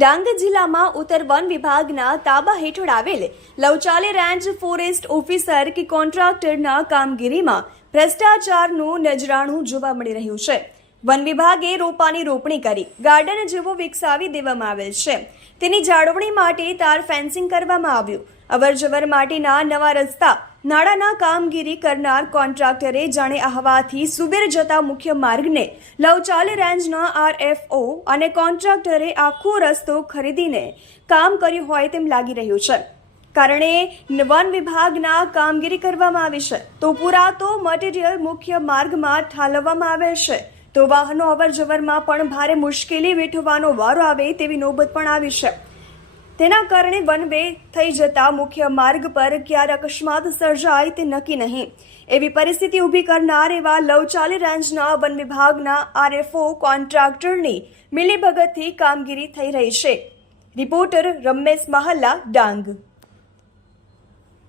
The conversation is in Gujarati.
ડાંગ જિલ્લામાં ઉત્તર વન વિભાગના તાબા હેઠળ આવેલ લવચાલી રેન્જ ફોરેસ્ટ ઓફિસર કે કોન્ટ્રાક્ટરના કામગીરીમાં ભ્રષ્ટાચારનું નજરાણું જોવા મળી રહ્યું છે. વન વિભાગે રોપાની રોપણી કરી ગાર્ડન જેવો વિકસાવી દેવામાં આવેલ છે. તેની જાળવણી માટે તાર ફેન્સિંગ કરવામાં આવ્યું. અવરજવર માટેના નવા રસ્તા નાળાના કામગીરી કરનાર કોન્ટ્રાક્ટરે જાણે આહવાથી સુબેર જતા મુખ્ય માર્ગને લવચાલી રેન્જના RFO અને કોન્ટ્રાક્ટરે આખો રસ્તો ખરીદીને કામ કર્યું હોય તેમ લાગી રહ્યું છે. કારણે વન વિભાગના કામગીરી કરવામાં આવી છે તો પુરાતો મટીરીયલ મુખ્ય માર્ગમાં ઠાલવવામાં આવેલ છે તો વાહનો અવરજવરમાં પણ ભારે મુશ્કેલી વેઠવાનો વારો આવે તેવી નોબત પણ આવી છે. તેના કારણે વન વે થઈ જતા મુખ્ય માર્ગ પર ક્યારે અકસ્માત સર્જાય તે નક્કી નહીં એવી પરિસ્થિતિ ઊભી કરનાર એવા લવચાલી રેન્જના વન વિભાગના RFO કોન્ટ્રાક્ટરની મિલીભગતથી કામગીરી થઈ રહી છે. રિપોર્ટર રમેશ મહલ્લા, ડાંગ.